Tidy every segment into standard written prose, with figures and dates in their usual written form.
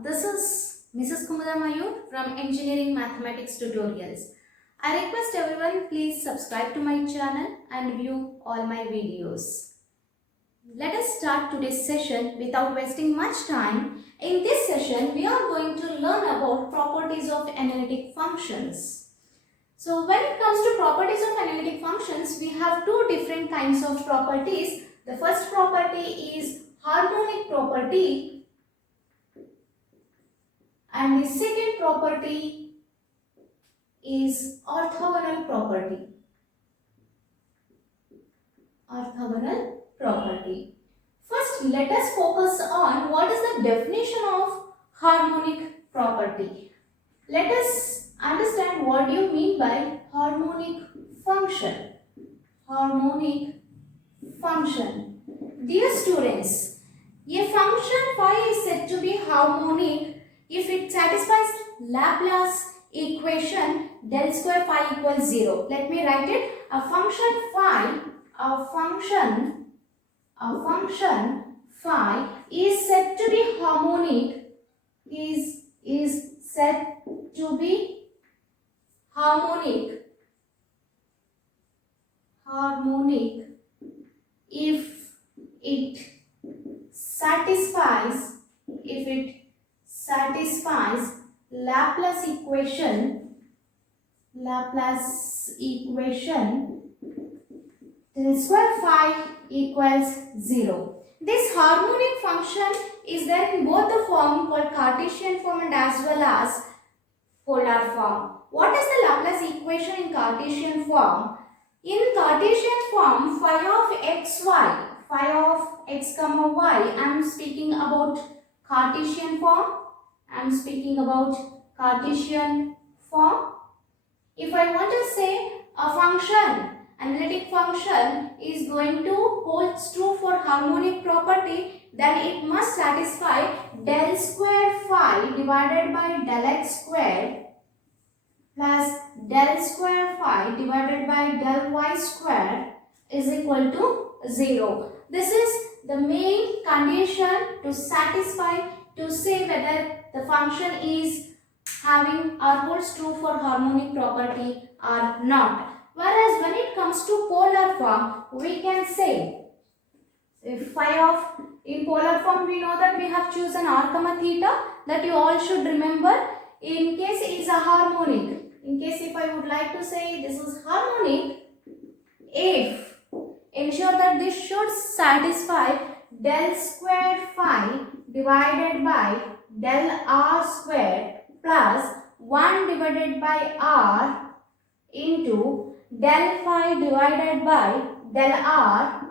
this is Mrs. Kumara Mayur from Engineering Mathematics Tutorials. I request everyone please subscribe to my channel and view all my videos. Let us start today's session without wasting much time. In this session, we are going to learn about properties of analytic functions. So when it comes to properties of analytic functions, we have two different kinds of properties. The first property is harmonic property and the second property is orthogonal property. Orthogonal property. First, let us focus on what is the definition of harmonic property. Let us understand what you mean by harmonic function. Harmonic function. Dear students, a function phi is said to be harmonic if it satisfies Laplace equation del square phi equals 0. Let me write it. A function phi is said to be harmonic. Is said to be harmonic if it satisfies Laplace equation del square phi equals 0. This harmonic function is there in both the form called Cartesian form and as well as polar form. What is the Laplace equation in Cartesian form? In Cartesian form, phi of x, comma y, I am speaking about Cartesian form. If I want to say a function, analytic function is going to hold true for harmonic property, then it must satisfy del square phi divided by del x squared plus del square phi divided by del y squared is equal to 0. This is the main condition to satisfy, to say whether the function is having or holds true for harmonic property or not. Whereas when it comes to polar form, we can say if in polar form we know that we have chosen r comma theta, that you all should remember. In case it is a harmonic, in case if I would like to say this is harmonic, if ensure that this should satisfy del square phi divided by del r squared plus 1 divided by r into del phi divided by del r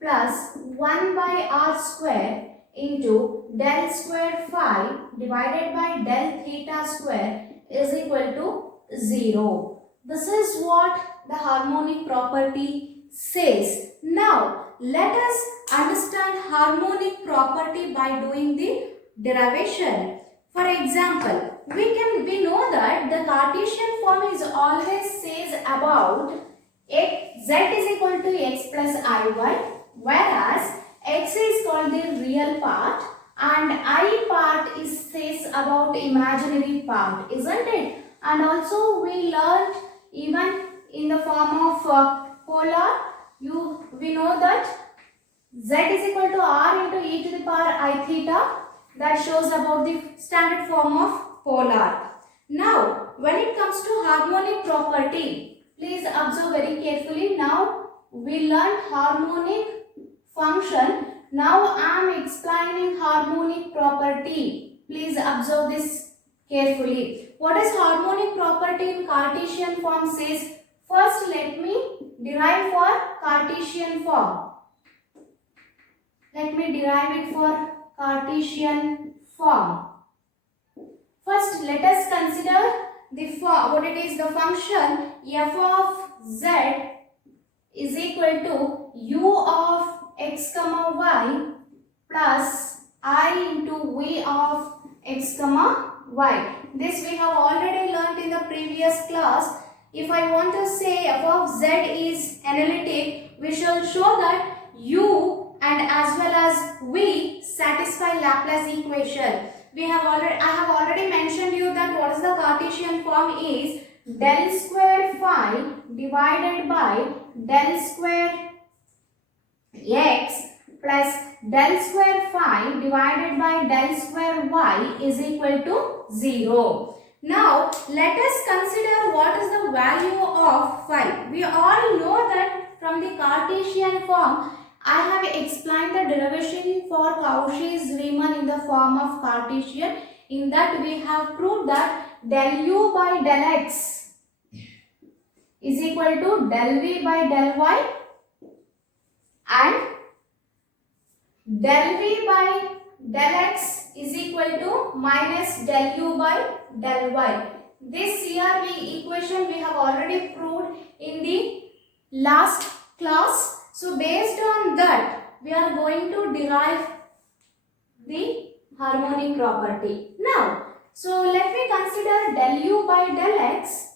plus 1 by r square into del square phi divided by del theta square is equal to 0. This is what the harmonic property says. Now, let us understand harmonic property by doing the derivation. For example, we know that the Cartesian form is always says about z is equal to x plus iy, whereas x is called the real part and I part is says about imaginary part, isn't it? And also we learned even in the form of polar, we know that z is equal to r into e to the power I theta. That shows about the standard form of polar. Now, when it comes to harmonic property, please observe very carefully. Now, we learned harmonic function. Now, I am explaining harmonic property. Please observe this carefully. What is harmonic property in Cartesian form says? First, let me derive for Cartesian form. Let me derive it for Cartesian form. First, let us consider the what it is, the function f of z is equal to u of x comma y plus I into v of x comma y. This we have already learnt in the previous class. If I want to say f of z is analytic, we shall show that u and as well as v satisfy Laplace equation. I have already mentioned you that what is the Cartesian form is del square phi divided by del square x plus del square phi divided by del square y is equal to 0. Now let us consider what is the value of phi. We all know that from the Cartesian form I have explained the derivation for Cauchy-Riemann in the form of Cartesian. In that we have proved that del u by del x is equal to del v by del y and del v by del x is equal to minus del u by del y. This CRV equation we have already proved in the last class. So based on that we are going to derive the harmonic property. Now, so let me consider del u by del x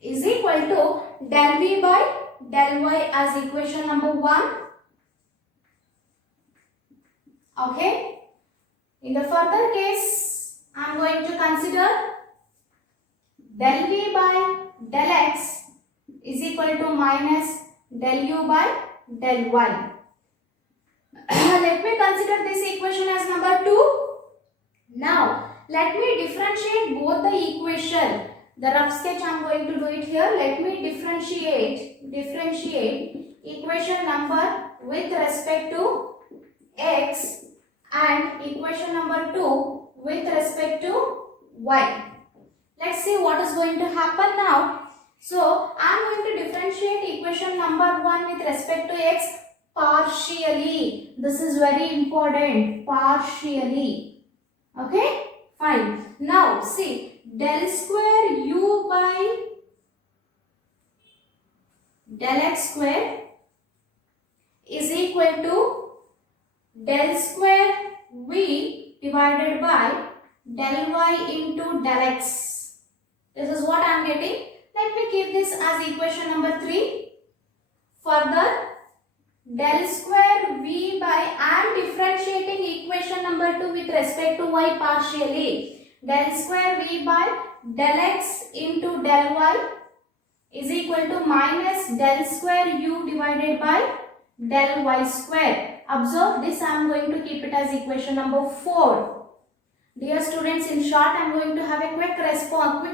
is equal to del v by del y as equation number 1. Okay. In the further case, I am going to consider del v by del x is equal to minus del u by del y. Let me consider this equation as number 2. Now, let me differentiate both the equation. The rough sketch I am going to do it here. Let me differentiate equation number with respect to x and equation number 2 with respect to y. Let's see what is going to happen now. So, I am going to differentiate equation number 1 with respect to x partially. This is very important. Partially. Okay? Fine. Now, see, del square u by del x square is equal to del square v divided by del y into del x. This is what I am getting. Let me keep this as equation number 3. Further, del square v by, I am differentiating equation number 2 with respect to y partially. Del square v by del x into del y is equal to minus del square u divided by del y square. Observe this, I am going to keep it as equation number 4. Dear students, in short I am going to have a quick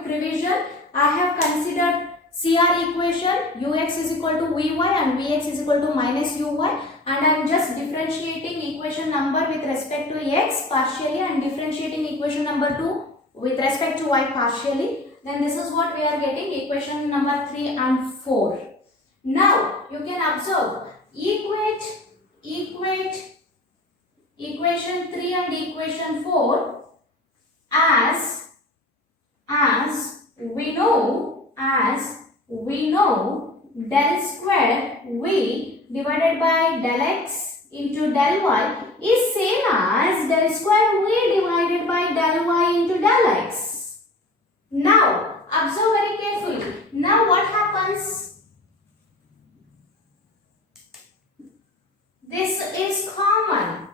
revision. I have considered CR equation ux is equal to vy and vx is equal to minus uy, and I am just differentiating equation number with respect to x partially and differentiating equation number 2 with respect to y partially. Then this is what we are getting, equation number 3 and 4. Now you can observe, equate equation 3 and equation 4 as we know del square v divided by del x into del y is same as del square v divided by del y into del x. Now observe very carefully. Now what happens? This is common.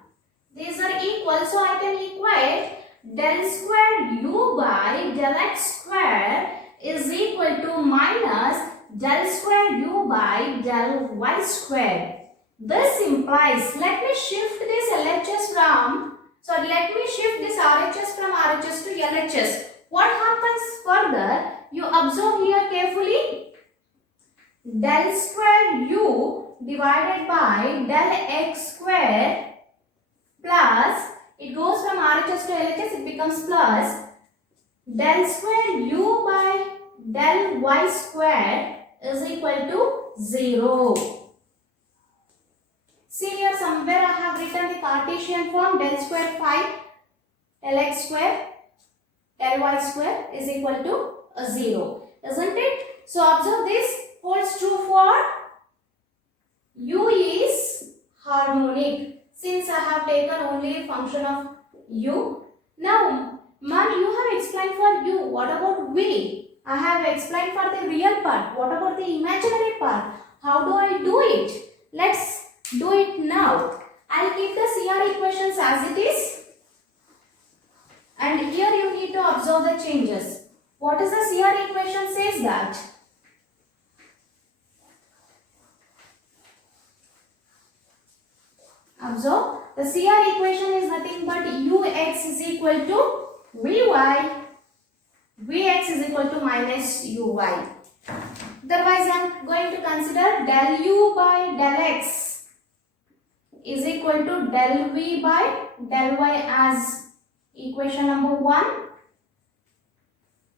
These are equal, so I can equate del square u by del x square is equal to minus del square u by del y square. This implies, let me shift this RHS from RHS to LHS. What happens further? You observe here carefully. Del square u divided by del x square plus, it goes from RHS to LHS, it becomes plus del square u by del y square is equal to 0. See here, somewhere I have written the Cartesian form, del square phi del x square del y square is equal to 0, isn't it? So observe, this holds true for u is harmonic, since I have taken only a function of u. Now ma'am, you have explained for u, what about v? I have explained for the real part, what about the imaginary part? How do I do it? Let's do it now. I'll keep the CR equation as it is. And here you need to observe the changes. What is the CR equation says that? Observe, the CR equation is nothing but Ux is equal to Vy. Vx is equal to minus Uy. Otherwise, I am going to consider del U by del X is equal to del V by del Y as equation number 1.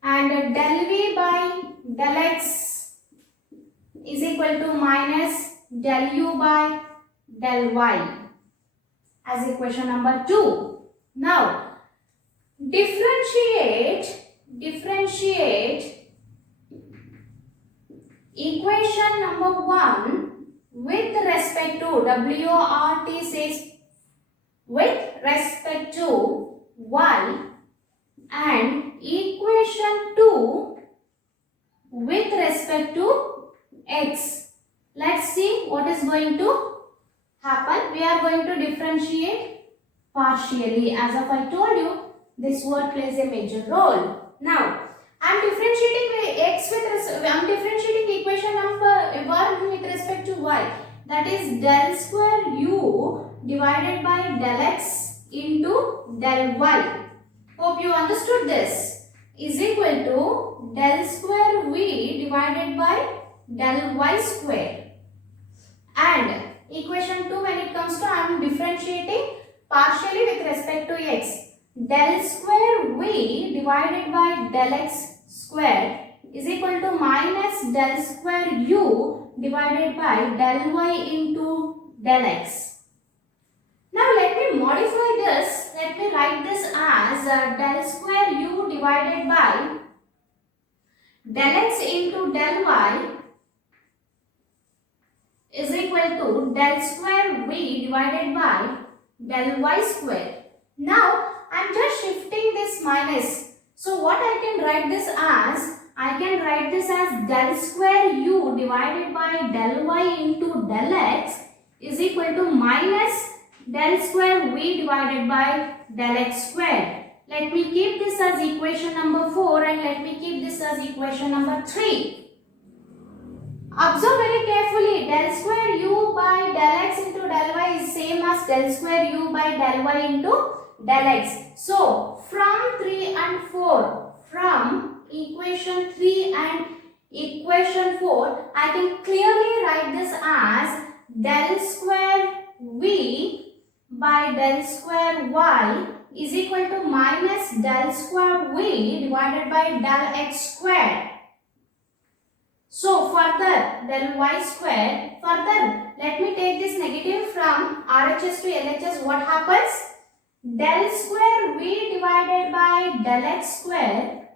And del V by del X is equal to minus del U by del Y as equation number 2. Now, differentiate equation number 1 with respect to WRT says with respect to Y, and equation 2 with respect to X. Let's see what is going to happen. We are going to differentiate partially. As of I told you, this word plays a major role. Now, I am differentiating equation number 1 with respect to Y. That is del square U divided by del X into del Y. Hope you understood this. Is equal to del square V divided by del Y square. And equation 2, when it comes to, I am differentiating partially with respect to X. Del square V divided by del X square is equal to minus del square U divided by del Y into del X. Now let me modify this. Let me write this as del square U divided by del X into del Y is equal to del square V divided by del Y square. Now I am just shifting this minus. So what I can write this as? I can write this as del square U divided by del Y into del X is equal to minus del square V divided by del X square. Let me keep this as equation number 4 and let me keep this as equation number 3. Observe very carefully. Del square U by del X into del Y is same as del square U by del Y into del X. So, from 3 and 4, from equation 3 and equation 4, I can clearly write this as del square V by del square Y is equal to minus del square V divided by del X square. So, further del Y square, further let me take this negative from RHS to LHS. What happens? Del square V divided by del X square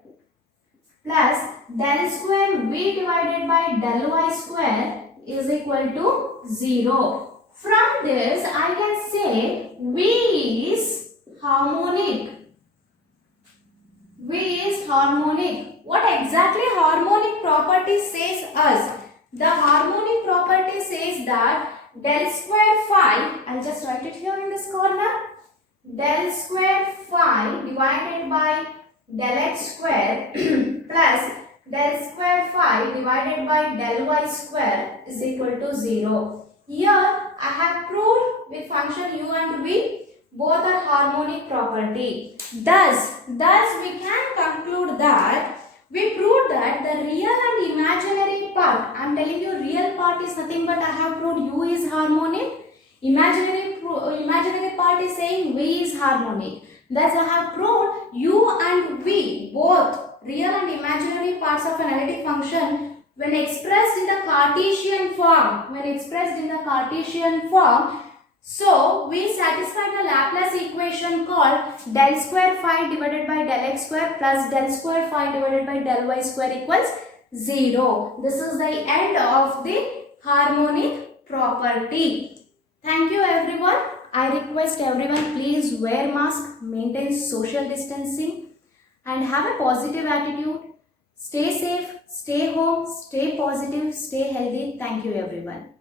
plus del square V divided by del Y square is equal to 0. From this, I can say V is harmonic. V is harmonic. What exactly harmonic property says us? The harmonic property says that del square phi, I'll just write it here in this corner. Del square phi divided by del X square plus del square phi divided by del Y square is equal to 0. Here I have proved with function u and v both are harmonic property. Thus we can conclude that we proved that the real and imaginary part, I am telling you real part is nothing but I have proved u is harmonic. Imaginary part is saying V is harmonic. Thus I have proved U and V, both real and imaginary parts of an analytic function, when expressed in the Cartesian form, so we satisfy the Laplace equation called del square phi divided by del X square plus del square phi divided by del Y square equals 0. This is the end of the harmonic property. Thank you everyone. I request everyone, please wear mask, maintain social distancing and have a positive attitude. Stay safe, stay home, stay positive, stay healthy. Thank you everyone.